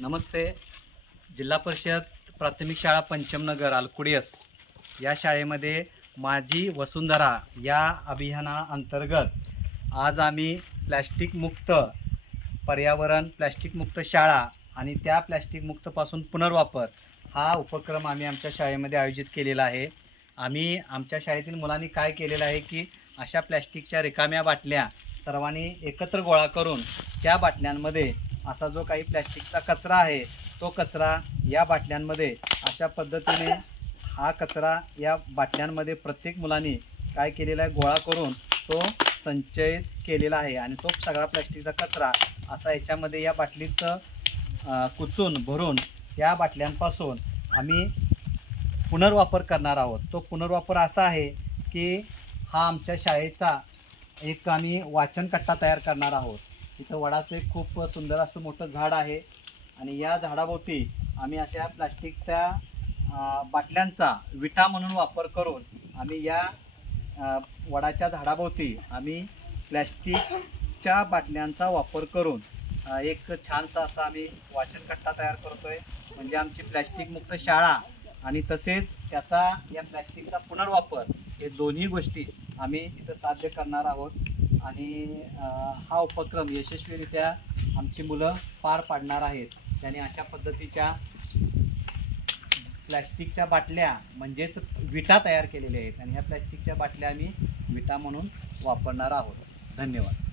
नमस्ते. जिल्हा परिषद प्राथमिक शाळा पंचमनगर आलकुडियस या शाळेमध्ये माझी वसुंधरा या अभियानाअंतर्गत आज आम्ही प्लॅस्टिक मुक्त पर्यावरण, प्लॅस्टिक मुक्त शाळा आणि त्या प्लॅस्टिक मुक्तपासून पुनर्वापर हा उपक्रम आम्ही आमच्या शाळेमध्ये आयोजित केलेला आहे. आम्ही आमच्या शाळेतील मुलांनी काय केलेलं आहे की अशा प्लॅस्टिकच्या रिकाम्या बाटल्या सर्वांनी एकत्र गोळा करून त्या बाटल्यांमध्ये असा जो काही प्लॅस्टिकचा कचरा आहे तो कचरा या बाटल्यांमध्ये अशा पद्धतीने हा कचरा या बाटल्यांमध्ये प्रत्येक मुलांनी काय केलेला आहे गोळा करून तो संचयित केलेला आहे आणि तो सगळा प्लॅस्टिकचा कचरा असा याच्यामध्ये या बाटलीत कुचून भरून या बाटल्यांपासून आम्ही पुनर्वापर करणार आहोत. तो पुनर्वापर असा आहे की हा आमच्या शाळेचा एक आम्ही वाचन कट्टा तयार करणार आहोत. इथं वडाचं एक खूप सुंदर असं मोठं झाड आहे आणि या झाडाभोवती आम्ही अशा प्लॅस्टिकच्या बाटल्यांचा विटा म्हणून वापर करून आम्ही या वडाच्या झाडाभोवती आम्ही प्लॅस्टिकच्या बाटल्यांचा वापर करून एक छानसा असा आम्ही वाचन कट्टा तयार करतोय. म्हणजे आमची प्लॅस्टिक मुक्त शाळा आणि तसेच त्याचा या प्लॅस्टिकचा पुनर्वापर हे दोन्ही गोष्टी आम्ही इथं साध्य करणार आहोत आणि हा उपक्रम यशस्वीरित्या आमची मुलं पार पाडणार आहेत. त्यांनी अशा पद्धतीच्या प्लॅस्टिकच्या बाटल्या म्हणजेच विटा तयार केलेल्या आहेत आणि ह्या प्लॅस्टिकच्या बाटल्या आम्ही विटा म्हणून वापरणार आहोत. धन्यवाद.